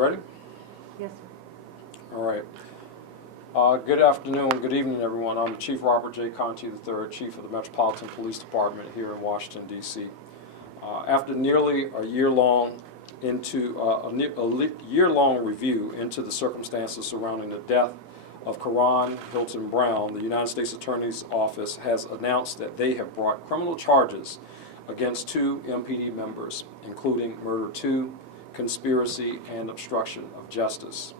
ready? Yes, sir. All right. Good afternoon, good evening, everyone. I'm Chief Robert J. Contee III, Chief of the Metropolitan Police Department here in Washington, D.C. After nearly a year-long review into the circumstances surrounding the death of Karon Hylton-Brown, the United States Attorney's Office has announced that they have brought criminal charges against 2 MPD members, including murder 2, conspiracy, and obstruction of justice.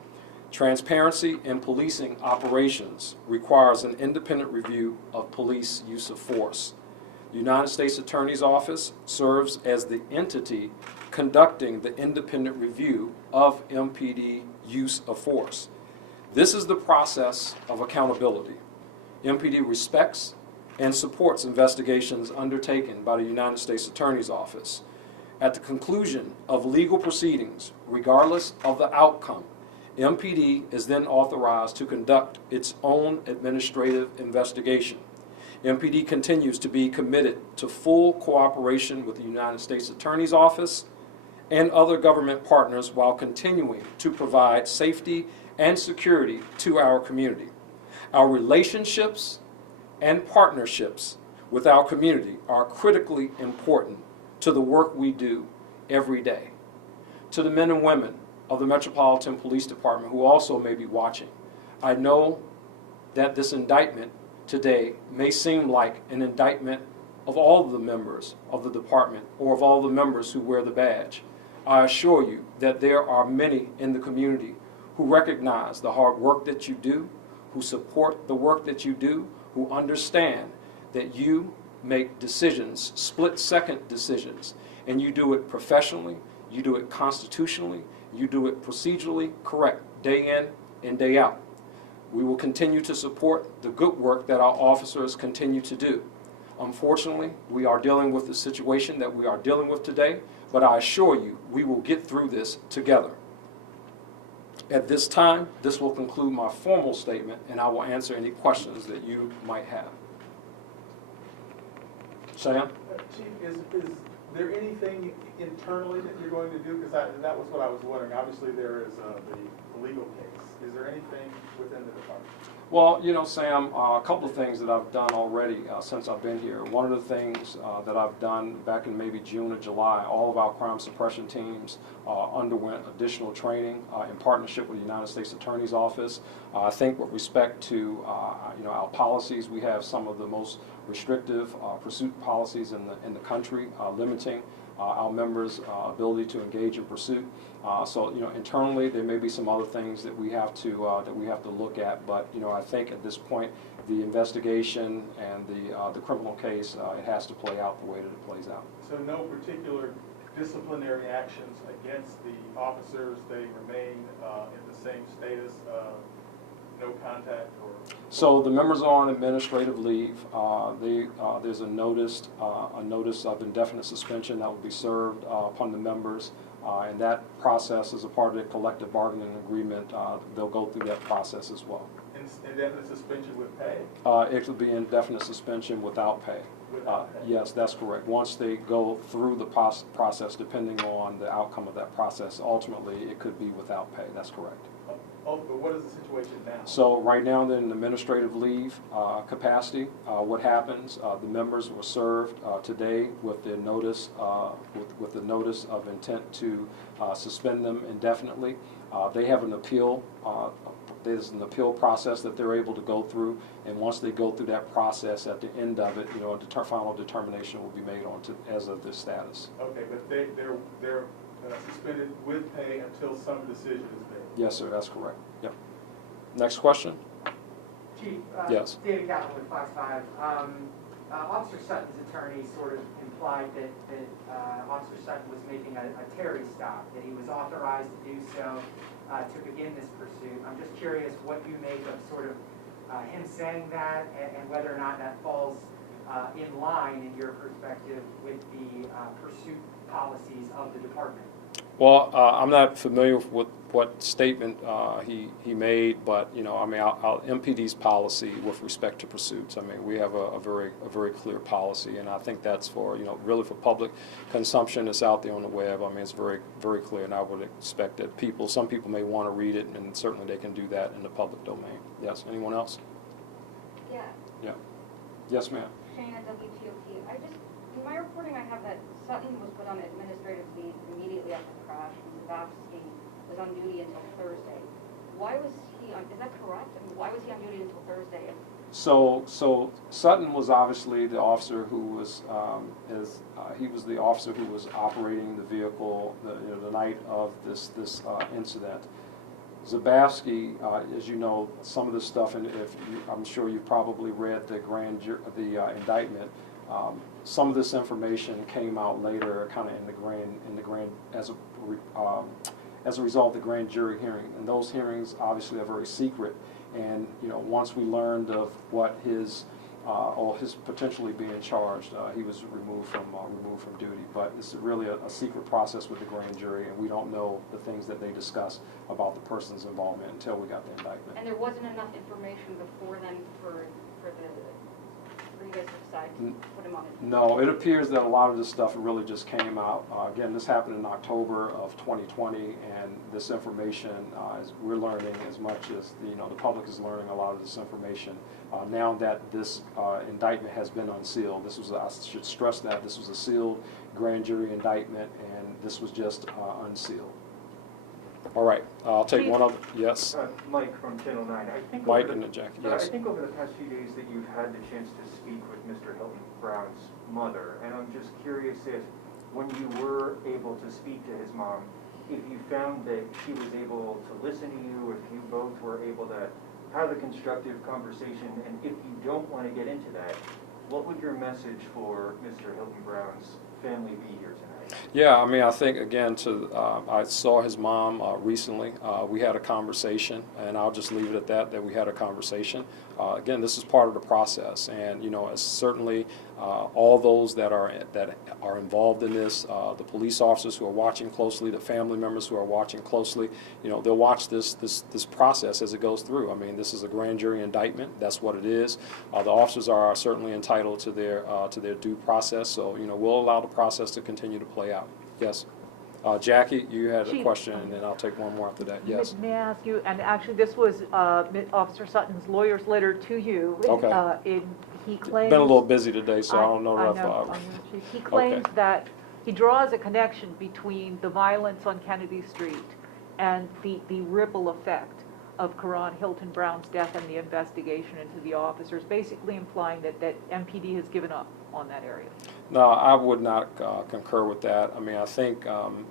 Transparency in policing operations requires an independent review of police use of force. The United States Attorney's Office serves as the entity conducting the independent review of MPD use of force. This is the process of accountability. MPD respects and supports investigations undertaken by the United States Attorney's Office. At the conclusion of legal proceedings, regardless of the outcome, MPD is then authorized to conduct its own administrative investigation. MPD continues to be committed to full cooperation with the United States Attorney's Office and other government partners while continuing to provide safety and security to our community. Our relationships and partnerships with our community are critically important to the work we do every day. To the men and women of the Metropolitan Police Department who also may be watching, I know that this indictment today may seem like an indictment of all of the members of the department or of all the members who wear the badge. I assure you that there are many in the community who recognize the hard work that you do, who support the work that you do, who understand that you make decisions, split-second decisions, and you do it professionally, you do it constitutionally, you do it procedurally correct, day in and day out. We will continue to support the good work that our officers continue to do. Unfortunately, we are dealing with the situation that we are dealing with today, but I assure you, we will get through this together. At this time, this will conclude my formal statement, and I will answer any questions that you might have. Sam? Chief, is there anything internally that you're going to do? Because that was what I was wondering. Obviously, there is the legal case. Is there anything within the department? Well, you know, Sam, a couple of things that I've done already since I've been here. One of the things that I've done back in maybe June or July, all of our crime suppression teams underwent additional training in partnership with the United States Attorney's Office. I think with respect to our policies, we have some of the most restrictive pursuit policies in the country, limiting our members' ability to engage in pursuit. So internally there may be some other things that we have to look at, but I think at this point the investigation and the criminal case it has to play out the way that it plays out. So no particular disciplinary actions against the officers? They remain in the same status, no contact, or? So the members are on administrative leave. There's a notice of indefinite suspension that will be served upon the members, and that process is a part of the collective bargaining agreement. They'll go through that process as well. Indefinite suspension with pay? It will be indefinite suspension without pay. Without pay? Yes, that's correct. Once they go through the process, depending on the outcome of that process, ultimately it could be without pay. That's correct. Oh, but what is the situation now? So right now they're in administrative leave capacity. What happens? The members were served today with the notice with the notice of intent to suspend them indefinitely. They have an appeal. There's an appeal process that they're able to go through, and once they go through that process, at the end of it, a final determination will be made on as of this status. Okay, but they're suspended with pay until some decision is made. Yes, sir. That's correct. Yep. Next question. Chief, Yes. David Kaplan with Fox 5. Officer Sutton's attorney sort of implied that Officer Sutton was making a Terry stop, that he was authorized to do so to begin this pursuit. I'm just curious what you make of sort of him saying that, and whether or not that falls in line, in your perspective, with the pursuit policies of the department. Well, I'm not familiar with what statement he made, but I mean, our MPD's policy with respect to pursuits. I mean, we have a very clear policy, and I think that's for really for public consumption. It's out there on the web. I mean, it's very clear, and I would expect that some people may want to read it, and certainly they can do that in the public domain. Yes. Anyone else? Yeah. Yeah. Yes, ma'am. Shane at WTOP. In my reporting, I have that Sutton was put on administrative leave immediately after the crash, and Zabowski was on duty until Thursday. Why was he on, is that correct? I mean, why was he on duty until Thursday? So Sutton was obviously the officer who was he was the officer who was operating the vehicle the night of this incident. Zabowski, as you know, some of this stuff, and I'm sure you've probably read the indictment. Some of this information came out later, kind of in the grand as a result of the grand jury hearing, and those hearings obviously are very secret. And once we learned of what his potentially being charged, he was removed from duty. But it's really a secret process with the grand jury, and we don't know the things that they discuss about the person's involvement until we got the indictment. And there wasn't enough information before then for you guys to decide to put him on it? No, it appears that a lot of this stuff really just came out. Again, this happened in October of 2020, and this information, we're learning as much as the public is learning a lot of this information. Now that this indictment has been unsealed, I should stress that this was a sealed grand jury indictment, and this was just unsealed. All right, I'll take one other. Yes. Mike from Channel 9. Mike and Jack. Yes. I think over the past few days that you've had the chance to speak with Mr. Hylton-Brown's mother, and I'm just curious if, when you were able to speak to his mom, if you found that she was able to listen to you, if you both were able to have a constructive conversation, and if you don't want to get into that, what would your message for Mr. Hylton-Brown's family be here tonight? Yeah, I mean, I think, again, I saw his mom recently. We had a conversation, and I'll just leave it at that we had a conversation. Again, this is part of the process, and, it's certainly all those that are involved in this, the police officers who are watching closely, the family members who are watching closely, they'll watch this process as it goes through. I mean, this is a grand jury indictment. That's what it is. The officers are certainly entitled to their due process, so, we'll allow the process to continue to play out. Yes. Jackie, you had a question, and then I'll take one more after that. Yes. May I ask you, and actually this was Officer Sutton's lawyer's letter to you. Okay. He claims... Been a little busy today, so I don't know if... He claims that he draws a connection between the violence on Kennedy Street and the ripple effect of Karon Hylton-Brown's death and the investigation into the officers, basically implying that MPD has given up on that area. No, I would not concur with that. I mean, I think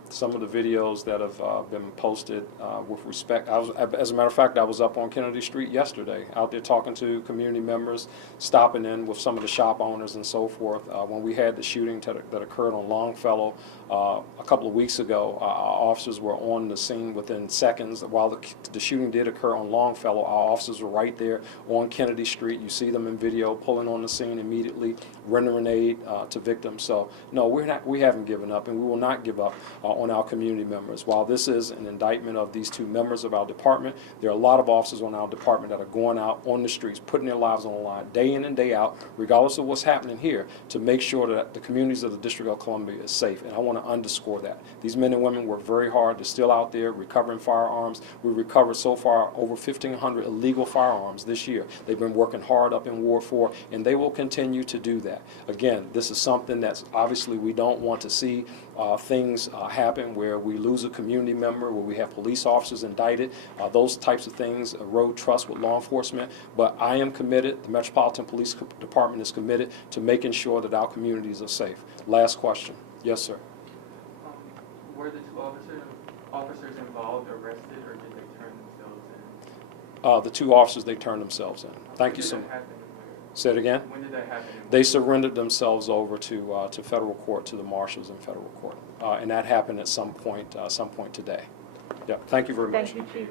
some of the videos that have been posted with respect, as a matter of fact, I was up on Kennedy Street yesterday, out there talking to community members, stopping in with some of the shop owners and so forth. When we had the shooting that occurred on Longfellow a couple of weeks ago, our officers were on the scene within seconds. While the shooting did occur on Longfellow, our officers were right there on Kennedy Street. You see them in video pulling on the scene immediately, rendering aid to victims. So no, we haven't given up, and we will not give up on our community members. While this is an indictment of these two members of our department, there are a lot of officers on our department that are going out on the streets, putting their lives on the line day in and day out, regardless of what's happening here, to make sure that the communities of the District of Columbia is safe. And I want to underscore that. These men and women work very hard. They're still out there recovering firearms. We recovered so far over 1,500 illegal firearms this year. They've been working hard up in Ward 4, and they will continue to do that. Again, this is something that's obviously we don't want to see things happen where we lose a community member, where we have police officers indicted. Those types of things erode trust with law enforcement. But I am committed, the Metropolitan Police Department is committed to making sure that our communities are safe. Last question. Yes, sir. Were the two officers involved arrested, or did they turn themselves in? The two officers, they turned themselves in. Thank you so much. Say it again? When did that happen? They surrendered themselves over to federal court, to the marshals in federal court, and that happened at some point today. Yeah. Thank you very much. Thank you, Chief.